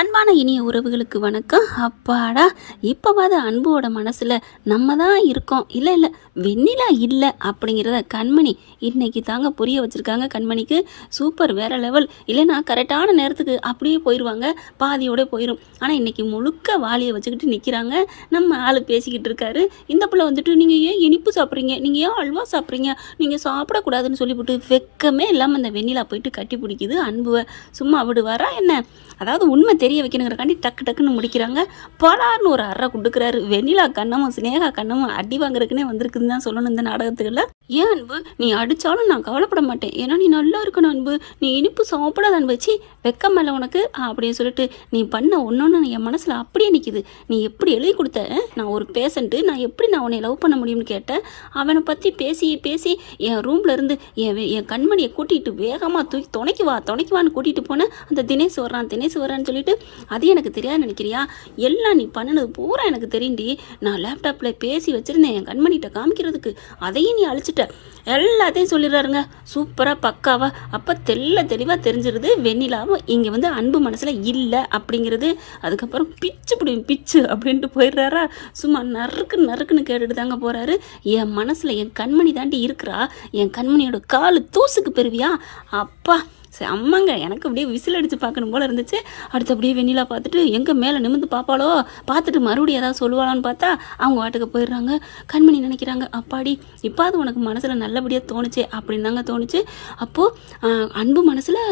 அன்பான இனிய உறவுகளுக்கு வணக்கம். அப்பாடா இப்போவாது அன்போட மனசில் நம்ம தான் இருக்கோம். இல்லை இல்லை வெண்ணிலா இல்லை அப்படிங்கிறத கண்மணி இன்னைக்கு தாங்க புரிய வச்சுருக்காங்க. கண்மணிக்கு சூப்பர் வேற லெவல். இல்லைன்னா கரெக்டான நேரத்துக்கு அப்படியே போயிடுவாங்க பாதியோட போயிடும் ஆனால் இன்னைக்கு முழுக்க வாளியை வச்சுக்கிட்டு நிற்கிறாங்க நம்ம ஆள் பேசிக்கிட்டு இருக்காரு. இந்த பிள்ளை வந்துட்டு நீங்கள் ஏன் இனிப்பு சாப்பிட்றீங்க? நீங்கள் ஏன் அல்வா சாப்பிட்றீங்க? நீங்கள் சாப்பிடக்கூடாதுன்னு சொல்லிவிட்டு வெக்கமே இல்லாமல் அந்த வெண்ணிலா போயிட்டு கட்டி பிடிக்குது அன்புவை. சும்மா விடுவாரா என்ன? அதாவது உண்மை தெரிய வைக்கணுங்கிறக்காண்டி டக்கு டக்குன்னு முடிக்கிறாங்க. பலார்னு ஒரு அறை கொடுக்குறாரு. வெண்ணிலா கண்ணமும் ஸ்னேகா கண்ணமும் அடி வாங்குறதுக்குனே வந்திருக்குன்னு தான் சொல்லணும் இந்த நாடகத்துக்குள்ள. ஏன் அன்பு? நீ அடித்தாலும் நான் கவலைப்பட மாட்டேன். ஏன்னா நீ நல்லா இருக்கணும் அன்பு. நீ இனிப்பு சாப்பிடாத அன்பு. வச்சு வெக்கம் மேலே உனக்கு அப்படின்னு சொல்லிட்டு நீ பண்ண ஒன்றொன்று என் மனசில் அப்படியே நிற்கிது நீ எப்படி எழுதி கொடுத்த? நான் ஒரு பேஷண்ட்டு நான் எப்படி நான் உன்னை லவ் பண்ண முடியும்னு கேட்டேன். அவனை பற்றி பேசி பேசி என் ரூம்ல இருந்து என் என் கண்மணியை கூட்டிகிட்டு வேகமாக தூக்கி துணைக்கு வா துணைக்கு வான்னு கூட்டிகிட்டு போனேன் அந்த தினேஷ் வர்றான் தினேஷ் வர்றான்னு சொல்லிட்டு அது எனக்கு தெரியாது நினைக்கிறியா? எல்லாம் நீ பண்ணினது பூரா எனக்கு தெரியுண்டி நான் லேப்டாப்பில் பேசி வச்சுருந்தேன் என் கண்மணிகிட்ட காமிக்கிறதுக்கு. அதையும் நீ அழிச்சிட்ட. எல்லாத்தையும் சொல்லிடுறாருங்க. சூப்பராக பக்காவா. அப்போ தெல்ல தெளிவாக தெரிஞ்சிருது. வெண்ணிலாவும் இங்கே வந்து அன்பு மனசில் இல்லை அப்படிங்கிறது. அதுக்கப்புறம் பிச்சு பிடிக்கும் பிச்சு அப்படின்ட்டு போயிடுறாரா. சும்மா நறுக்கு நறுக்குன்னு கேட்டுட்டு தாங்க போகிறாரு என் மனசில் என் கண்மணி தாண்டி இருக்கிறா. என் கண்மணியோட காலு தூசுக்கு பெறுவியா அப்பா. சரி அம்மாங்க எனக்கு அப்படியே விசில் அடித்து பார்க்கணும் போல் இருந்துச்சு. அடுத்து அப்படியே வெண்ணிலா பார்த்துட்டு எங்கே மேலே நிமிந்து பார்ப்பாளோ? பார்த்துட்டு மறுபடியும் ஏதாவது சொல்லுவாளான்னு பார்த்தா அவங்க வாட்டுக்கு போயிடுறாங்க. கண்மணி நினைக்கிறாங்க அப்பாடி இப்போ அது உனக்கு மனசில் நல்லபடியாக தோணுச்சே? அப்படின்னு தாங்க தோணுச்சு. அப்போது அன்பு மனசில்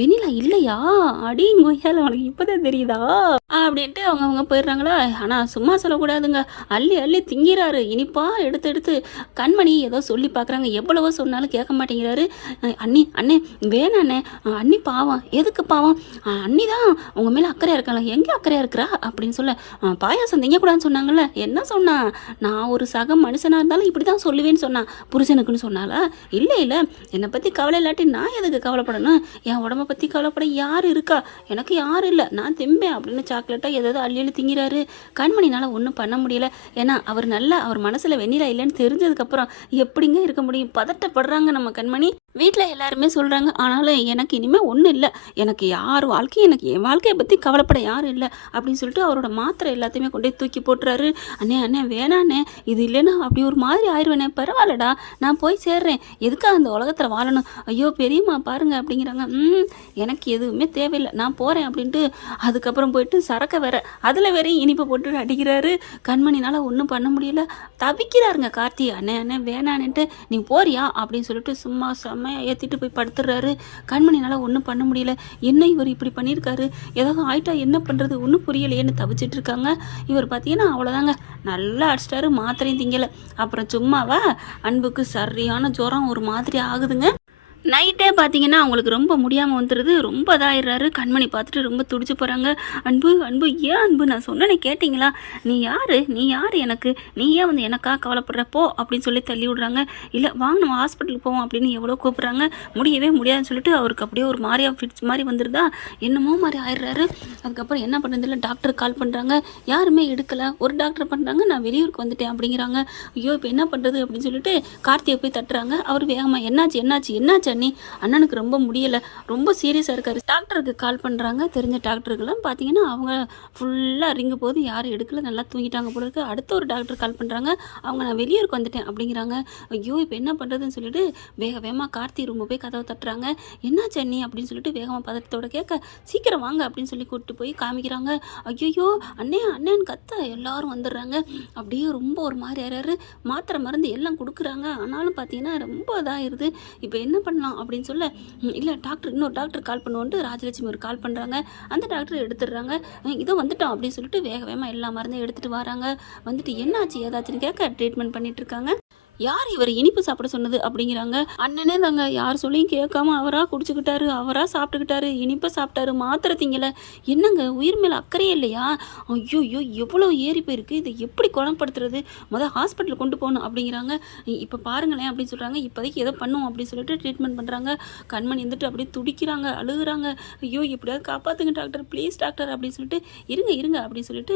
வெண்ணிலா இல்லையா? அடி கொய்யால உனக்கு இப்போதான் தெரியுதா? அப்படின்ட்டு அவங்க அவங்க போயிடுறாங்களா? ஆனால் சும்மா சொல்லக்கூடாதுங்க. அள்ளி அள்ளி திங்கிறாரு. இனிப்பா எடுத்து எடுத்து கண்மணி ஏதோ சொல்லி பார்க்குறாங்க எவ்வளவோ சொன்னாலும் கேட்க மாட்டேங்கிறாரு. அண்ணி அண்ணே வேணாண்ணே அண்ணே. அண்ணி பாவம். எதுக்கு பாவம்? அண்ணி தான் உங்கள் மேலே அக்கறையாக இருக்காங்க எங்கே அக்கறையாக இருக்கிறா? அப்படின்னு சொல்ல பாயாசம் திங்கக்கூடாதுன்னு சொன்னாங்கல்ல. என்ன சொன்னா? நான் ஒரு சக மனுஷனாக இருந்தாலும் இப்படி தான் சொல்லுவேன்னு சொன்னான் புருஷனுக்குன்னு சொன்னாலா இல்லை இல்லை. என்னை பற்றி கவலை இல்லாட்டி நான் எதுக்கு கவலைப்படணும்? என் உடம்ப பற்றி கவலைப்பட யார் இருக்கா? எனக்கு யாரும் இல்லை. நான் திம்பேன். அப்படின்னு சாக்லேட்டாக ஏதாவது அள்ளியில் திங்கிறாரு? கண்மணினால் ஒன்றும் பண்ண முடியல. ஏன்னா அவர் நல்லா அவர் மனசில் வெண்ணிலா இல்லைன்னு தெரிஞ்சதுக்கப்புறம் எப்படிங்க இருக்க முடியும்? பதட்டப்படுறாங்க நம்ம கண்மணி. வீட்டில் எல்லாருமே சொல்கிறாங்க ஆனாலும் எனக்கு இனிமேல் ஒன்றும் இல்லை. எனக்கு யார் வாழ்க்கையும் எனக்கு என் வாழ்க்கையை பற்றி கவலைப்பட யாரும் இல்லை அப்படின்னு சொல்லிட்டு அவரோட மாத்திரை எல்லாத்தையுமே கொண்டு போய் தூக்கி போட்டுறாரு. அண்ணே அண்ணே வேணாண்ணே. இது இல்லைன்னா அப்படி ஒரு மாதிரி ஆயிடுவேனே பரவாயில்லடா. நான் போய் சேர்றேன். எதுக்காக அந்த உலகத்தில் வாழணும்? ஐயோ பெரியம்மா பாருங்க அப்படிங்கிறாங்க. ம் எனக்கு எதுவுமே தேவையில்லை. நான் போகிறேன் அப்படின்ட்டு அதுக்கப்புறம் போயிட்டு சரக்க வேற. அதில் வேறையும் இனிப்பு போட்டு அடிக்கிறாரு. கண்மணினால் ஒன்றும் பண்ண முடியல. தவிக்கிறாருங்க கார்த்தி அண்ணே அண்ணே வேணான்னுட்டு. நீ போறியா? அப்படின்னு சொல்லிட்டு சும்மா செம்மையாக ஏற்றிட்டு போய் படுத்துடுறாரு கண்மணினால் ஒன்றும் பண்ண முடியல. என்ன இவர் இப்படி பண்ணியிருக்காரு? ஏதாவது ஆயிட்டா என்ன பண்ணுறது ஒன்றும் புரியலையேன்னு தவிச்சிட்டு இருக்காங்க. இவர் பார்த்தீங்கன்னா அவ்வளோதாங்க நல்லா அடிச்சிட்டாரு மாத்திரையும் திங்கலை. அப்புறம் சும்மாவா? அன்புக்கு சரியான ஜுரம் ஒரு மாதிரி ஆகுதுங்க. நைட்டே பார்த்தீங்கன்னா அவங்களுக்கு ரொம்ப முடியாமல் வந்துடுது ரொம்ப இதாகிடுறாரு கண்மணி பார்த்துட்டு ரொம்ப துடிச்சு போகிறாங்க அன்பு அன்பு ஏன் அன்பு? நான் சொன்னேனே கேட்டிங்களா? நீ யார்? நீ யார் எனக்கு? நீ ஏன் வந்து எனக்கா கவலைப்படுற? போ அப்படின்னு சொல்லி தள்ளி விடுறாங்க. இல்லை வாங்க நம்ம ஹாஸ்பிட்டலுக்கு போவோம் அப்படின்னு எவ்வளோ கூப்பிட்றாங்க. முடியவே முடியாதுன்னு சொல்லிட்டு அவருக்கு அப்படியே ஒரு மாதிரியா ஃபிட்ஸ் மாதிரி வந்துருதா? என்னமோ மாதிரி ஆயிடுறாரு. அதுக்கப்புறம் என்ன பண்ணுறதில்ல டாக்டர் கால் பண்ணுறாங்க யாருமே எடுக்கலை. ஒரு டாக்டர் பண்ணுறாங்க நான் வெளியூருக்கு வந்துட்டேன் அப்படிங்கிறாங்க. ஐயோ இப்போ என்ன பண்ணுறது அப்படின்னு சொல்லிட்டு கார்த்தியை போய் தட்டுறாங்க. அவர் வேகமாக என்னாச்சு என்னாச்சு என்னாச்சு? அண்ணி அண்ணனுக்கு ரொம்ப முடியலை. ரொம்ப சீரியஸாக இருக்காரு. டாக்டருக்கு கால் பண்ணுறாங்க தெரிஞ்ச டாக்டருக்கெல்லாம் பார்த்தீங்கன்னா அவங்க ஃபுல்லாக ரிங்கு போது யாரும் எடுக்கல. நல்லா தூங்கிட்டாங்க போல இருக்கு. அடுத்த ஒரு டாக்டர் கால் பண்ணுறாங்க அவங்க நான் வெளியூருக்கு வந்துட்டேன் அப்படிங்கிறாங்க. ஐயோ இப்போ என்ன பண்ணுறதுன்னு சொல்லிட்டு வேக வேகமாக கார்த்தி ரூமை போய் கதவை தட்டுறாங்க. என்ன சென்னி அப்படின்னு சொல்லிட்டு வேகமாக பதட்டத்தோட கேட்க சீக்கிரம் வாங்க அப்படின்னு சொல்லி கூப்பிட்டு போய் காமிக்கிறாங்க. ஐயோ அண்ணே அண்ணன் கத்த எல்லாரும் வந்துடுறாங்க. அப்படியே ரொம்ப ஒரு மாதிரி ஆறாரு மாத்திரை மருந்து எல்லாம் கொடுக்குறாங்க. ஆனாலும் பார்த்தீங்கன்னா ரொம்ப இதாகிடுது இப்போ என்ன பண்ணலாம்? அப்படின்னு சொல்ல இல்லை டாக்டர் இன்னொரு டாக்டர் கால் பண்ணுவோன்ட்டு ராஜலட்சுமி ஒரு கால் பண்ணுறாங்க அந்த டாக்டர் எடுத்துடுறாங்க. இதோ வந்துட்டோம் அப்படின்னு சொல்லிட்டு வேக வேகமாக எல்லா மருந்தும் எடுத்துகிட்டு வராங்க. வந்துட்டு என்னாச்சு? ஏதாச்சுன்னு கேட்க ட்ரீட்மெண்ட் பண்ணிட்டு இருக்காங்க. யார் இவர் இனிப்பு சாப்பிட சொன்னது அப்படிங்கிறாங்க. அண்ணனே தாங்க யார் சொல்லியும் கேட்காம அவரா குடிச்சுக்கிட்டாரு அவரா சாப்பிட்டுக்கிட்டாரு இனிப்பை சாப்பிட்டாரு மாத்திரை திங்கல. என்னங்க உயிர் மேலே அக்கறையே இல்லையா? ஐயோ ஐயோ எவ்வளோ ஏறி போயிருக்கு இதை எப்படி குணப்படுத்துறது? முதல் ஹாஸ்பிட்டல் கொண்டு போகணும் அப்படிங்கிறாங்க. இப்போ பாருங்களேன் அப்படின்னு சொல்கிறாங்க இப்போதைக்கு எதை பண்ணுவோம் அப்படின்னு சொல்லிட்டு ட்ரீட்மெண்ட் பண்ணுறாங்க கண்மணி வந்துட்டு அப்படியே துடிக்கிறாங்க அழுகுறாங்க. ஐயோ எப்படியாவது காப்பாற்றுங்க டாக்டர் ப்ளீஸ் டாக்டர் அப்படின்னு சொல்லிட்டு இருங்க இருங்க அப்படின்னு சொல்லிட்டு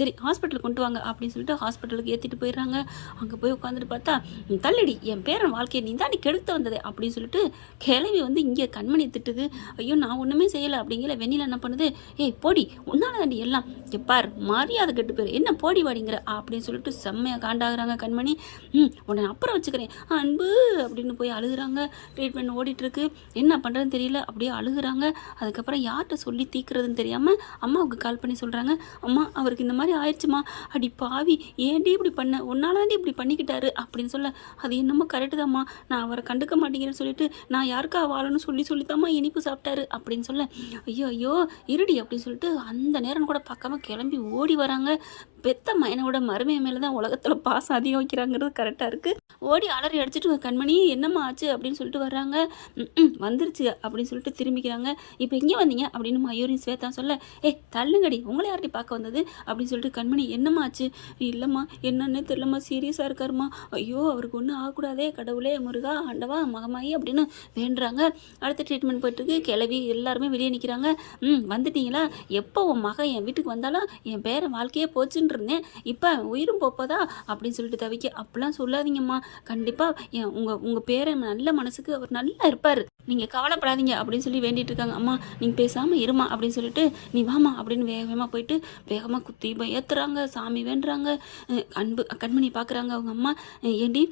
சரி ஹாஸ்பிட்டல் கொண்டு வாங்க அப்படின்னு சொல்லிட்டு ஹாஸ்பிட்டலுக்கு ஏற்றிட்டு போயிடுறாங்க. அங்கே போய் உட்காந்துட்டு பார்த்தா பார்த்தா தள்ளடி தள்ளுடி என் பேரன் வாழ்க்கையை நீ தான் கெடுத்து வந்தது அப்படின்னு சொல்லிட்டு கிளவி வந்து இங்கே கண்மணி திட்டுது. ஐயோ நான் ஒன்றுமே செய்யலை அப்படிங்கிற வெண்ணில என்ன பண்ணுது? ஏய் போடி உன்னால தாண்டி எல்லாம். எப்பார் மரியாதை கெட்டு பேர் என்ன போடி வாடிங்கிற? அப்படின்னு சொல்லிட்டு செம்மையாக காண்டாகிறாங்க கண்மணி. ம் உன்னை அப்புறம் வச்சுக்கிறேன். அன்பு அப்படின்னு போய் அழுகுறாங்க. ட்ரீட்மெண்ட் ஓடிட்டுருக்கு. என்ன பண்ணுறதுன்னு தெரியல. அப்படியே அழுகுறாங்க. அதுக்கப்புறம் யார்கிட்ட சொல்லி தீக்கிறதுன்னு தெரியாமல் அம்மாவுக்கு கால் பண்ணி சொல்கிறாங்க அம்மா அவருக்கு இந்த மாதிரி ஆயிடுச்சுமா? அடி பாவி ஏன்டி இப்படி பண்ண? உன்னால தாண்டி இப்படி பண்ணிக்கிட்டாரு அப்படி அப்படின்னு சொல்ல அது என்னமோ கரெக்டு தாம்மா. நான் அவரை கண்டுக்க மாட்டேங்கிறேன்னு சொல்லிட்டு நான் யாருக்கா வாழணும்னு சொல்லி சொல்லித்தாம்மா இனிப்பு சாப்பிட்டாரு? அப்படின்னு சொல்ல ஐயோ ஐயோ இருடி அப்படின்னு சொல்லிட்டு அந்த நேரம் கூட பார்க்காம கிளம்பி ஓடி வராங்க. பெத்த மயனோட மருமைய மேலே தான் உலகத்தில் பாசம் அதிகம் வைக்கிறாங்கிறது கரெக்டாக இருக்குது ஓடி அலறி அடிச்சிட்டு கண்மணி என்னம்மா ஆச்சு? அப்படின்னு சொல்லிட்டு வர்றாங்க. வந்துருச்சு அப்படின்னு சொல்லிட்டு திரும்பிக்கிறாங்க. இப்போ எங்கே வந்தீங்க? அப்படின்னு மயூரி ஸ்வேதா சொல்ல ஏ தள்ளுங்கடி உங்களை யார்டி பார்க்க வந்தது? அப்படின்னு சொல்லிட்டு கண்மணி என்னம்மா ஆச்சு? இல்லைம்மா என்னன்னே தெரியலம்மா சீரியஸாக இருக்காருமா ஐயோ ஐயோ அவருக்கு ஒன்றும் ஆகக்கூடாதே கடவுளே முருகா ஆண்டவா மகமாயி அப்படின்னு வேண்டுறாங்க. அடுத்த ட்ரீட்மெண்ட் போயிட்டுருக்கு. கிளவி எல்லாருமே வெளியே நிற்கிறாங்க ம் வந்துட்டீங்களா? எப்போ உன் மகன் என் வீட்டுக்கு வந்தாலும் என் பேரன் வாழ்க்கையே போச்சுன்னு இருந்தேன். இப்போ உயிரும் போப்பதா? அப்படின்னு சொல்லிட்டு தவிக்க அப்படிலாம் சொல்லாதீங்கம்மா. கண்டிப்பாக என் உங்கள் உங்கள் பேரன் நல்ல மனசுக்கு அவர் நல்லா இருப்பார். நீங்கள் கவலைப்படாதீங்க அப்படின்னு சொல்லி வேண்டிட்டு இருக்காங்க. அம்மா நீங்கள் பேசாமல் இருமா அப்படின்னு சொல்லிட்டு நீ வாமா அப்படின்னு வேக வேகமாக போயிட்டு வேகமாக குத்தி ஏற்றுறாங்க சாமி வேண்டுறாங்க. அன்பு கண்மணி பார்க்குறாங்க அவங்க அம்மா. ஏண்டி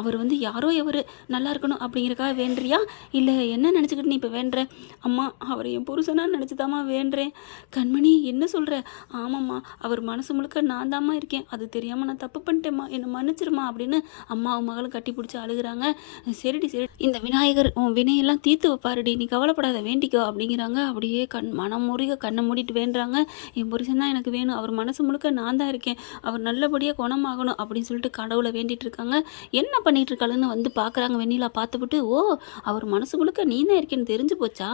அவர் வந்து யாரோ எவர் நல்லா இருக்கணும் அப்படிங்கிறக்காக வேண்டுறியா? இல்லை என்ன நினச்சிக்கிட்டு நீ இப்போ வேண்டுற? அம்மா அவர் என் புருஷனாக நினச்சிதாம்மா வேண்டுறேன். கண்மணி என்ன சொல்கிற ஆமாம்மா அவர் மனசு முழுக்க நான் தாம்மா இருக்கேன். அது தெரியாமல் நான் தப்பு பண்ணிட்டேம்மா. என்னை மன்னிச்சிருமா? அப்படின்னு அம்மாவும் மகளும் கட்டி பிடிச்சி அழுகுறாங்க. சரிடி சரி இந்த விநாயகர் உன் வினையெல்லாம் தீர்த்து வைப்பாருடி. நீ கவலைப்படாத வேண்டிக்கோ அப்படிங்கிறாங்க. அப்படியே கண் மனம் முறிக கண்ணை மூடிட்டு வேண்டுறாங்க. என் புருஷன் தான் எனக்கு வேணும். அவர் மனசு முழுக்க நான் தான் இருக்கேன். அவர் நல்லபடியாக குணமாகணும் அப்படின்னு சொல்லிட்டு கடவுளை வேண்டிட்டு இருக்காங்க. என்ன பண்ணிட்டு இருக்காளுன்னு வந்து பார்க்குறாங்க வெண்ணிலா. பார்த்துவிட்டு ஓ அவர் மனசு முழுக்க நீ தான் இருக்கேன்னு தெரிஞ்சு போச்சா?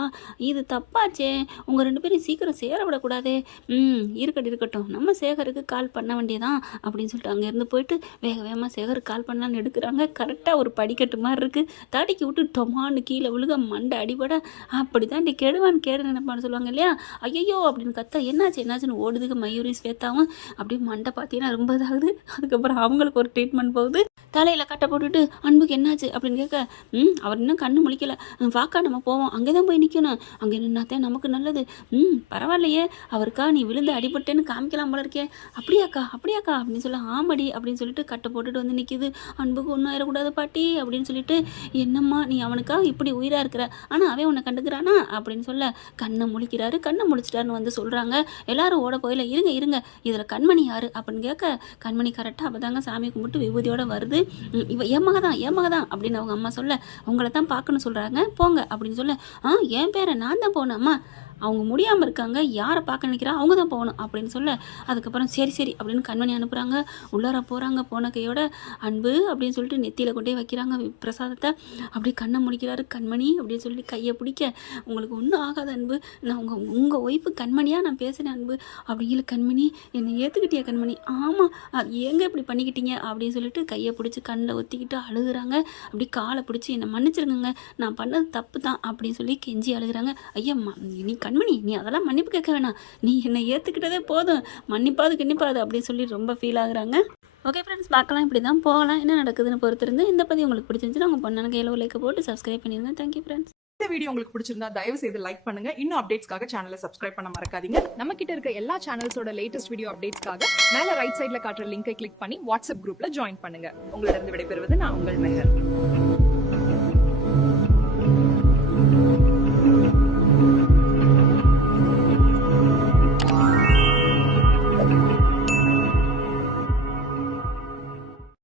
இது தப்பாச்சே. உங்கள் ரெண்டு பேரும் சீக்கிரம் சேர விடக்கூடாதே. ம் இருக்கட்டும் இருக்கட்டும். நம்ம சேகருக்கு கால் பண்ண வேண்டியதான் அப்படின்னு சொல்லிட்டு அங்கேருந்து போயிட்டு வேக வேகமாக சேகருக்கு கால் பண்ணலான்னு எடுக்கிறாங்க. கரெக்டாக ஒரு படிக்கட்டு மாதிரி இருக்குது தடிக்கி விட்டு டொமான்னு கீழே விழுக மண்டை அடிபட அப்படி தான் கெடுவான் கேடு நினைப்பான்னு சொல்லுவாங்க இல்லையா? ஐயோ அப்படின்னு கத்தா என்னாச்சு என்னாச்சுன்னு ஓடுதுக்கு மயூரி ஸ்வேத்தாவும் அப்படியே மண்டை பார்த்தீங்கன்னா ரொம்ப இதாகுது. அதுக்கப்புறம் அவங்களுக்கு ஒரு ட்ரீட்மெண்ட் போகுது. தலையில் கட்டை போட்டுட்டு அன்புக்கு என்னாச்சு? அப்படின்னு கேட்க ம் அவர் இன்னும் கண்ணு முழிக்கல. வாக்கா நம்ம போவோம். அங்கே தான் போய் நிற்கணும் அங்கே நின்னாத்தே நமக்கு நல்லது. ம் பரவாயில்லையே. அவருக்கா நீ விழுந்து அடிபட்டேன்னு காமிக்கலாம் போல இருக்கே. அப்படியாக்கா அப்படியாக்கா அப்படின்னு சொல்ல ஆமடி அப்படின்னு சொல்லிட்டு கட்டை போட்டுட்டு வந்து நிற்கிது அன்புக்கு ஒன்றும் ஆயிடக்கூடாது பாட்டி அப்படின்னு சொல்லிட்டு என்னம்மா நீ அவனுக்கா இப்படி உயிராக இருக்கிற? ஆனால் அவன் உன்னை கண்டுக்கிறானா? அப்படின்னு சொல்ல கண்ணை முழிக்கிறாரு கண்ணை முழிச்சிட்டாருன்னு வந்து சொல்கிறாங்க எல்லாரும் ஓட போயில இருங்க இருங்க. இதில் கண்மணி யாரு? அப்படின்னு கேட்க கண்மணி கரெக்டாக அப்போ தாங்க சாமி கும்பிட்டு விபூதியோடு வருது. இவ என் மக தான் என் மக தான் அப்படின்னு அவங்க அம்மா சொல்ல உங்களை தான் பார்க்கணும் சொல்கிறாங்க போங்க அப்படின்னு சொல்ல ஆ என் பேரை நான் தான் போனேன் அம்மா அவங்க முடியாமல் இருக்காங்க யாரை பார்க்க நினைக்கிறா? அவங்க தான் போகணும் அப்படின்னு சொல்ல அதுக்கப்புறம் சரி சரி அப்படின்னு கண்மணி அனுப்புகிறாங்க உள்ளார போகிறாங்க போன கையோட அன்பு அப்படின்னு சொல்லிட்டு நெத்தியில் கொண்டே வைக்கிறாங்க பிரசாதத்தை. அப்படி கண்ணை முடிக்கிறாரு கண்மணி அப்படின்னு சொல்லி கையை பிடிக்க உங்களுக்கு ஒன்றும் ஆகாத அன்பு. நான் உங்கள் உங்கள் ஒய்ஃபு கண்மணியாக நான் பேசுகிறேன் அன்பு. அப்படிங்கிற கண்மணி என்னை ஏற்றுக்கிட்டியா கண்மணி? ஆமாம் எங்கே ஏங்க இப்படி பண்ணிக்கிட்டீங்க? அப்படின்னு சொல்லிட்டு கையை பிடிச்சி கண்ணில் ஒத்திக்கிட்டு அழுகுறாங்க. அப்படி காலை பிடிச்சி என்னை மன்னிச்சிருங்க நான் பண்ணது தப்பு தான். அப்படின்னு சொல்லி கெஞ்சி அழுகுறாங்க. ஐயா ம- கண் கண்மணி நீ அதெல்லாம் மன்னிப்பு கேட்க வேணாம். நீ என்னை ஏற்றுக்கிட்டதே போதும். மன்னிப்பாது கண்ணிப்பாது அப்படின்னு சொல்லி ரொம்ப ஃபீல் ஆகுறாங்க. ஓகே ஃப்ரெண்ட்ஸ் பார்க்கலாம். இப்படி தான் போகலாம். என்ன நடக்குதுன்னு பொறுத்திருந்து இந்த பதிவு உங்களுக்கு பிடிச்சிருந்துச்சுன்னா உங்கள் பொண்ணு கையில் லைக் போட்டு சப்ஸ்கிரைப் பண்ணிடுங்க. தேங்க்யூ ஃப்ரெண்ட்ஸ் இந்த வீடியோ உங்களுக்கு பிடிச்சிருந்தா தயவு செய்து லைக் பண்ணுங்க. இன்னும் அப்டேட்ஸ்க்காக சேனலை சப்ஸ்கிரைப் பண்ண மறக்காதீங்க. நம்ம கிட்ட இருக்க எல்லா சேனல்ஸோட லேட்டஸ்ட் வீடியோ அப்டேட்ஸ்க்காக மேல ரைட் சைடில் காட்டுற லிங்கை கிளிக் பண்ணி வாட்ஸ்அப் குரூப்ல ஜாயின் பண்ணுங்க. உங்களிடம் விடைபெறுவது நான் உங்கள் மெஹர்.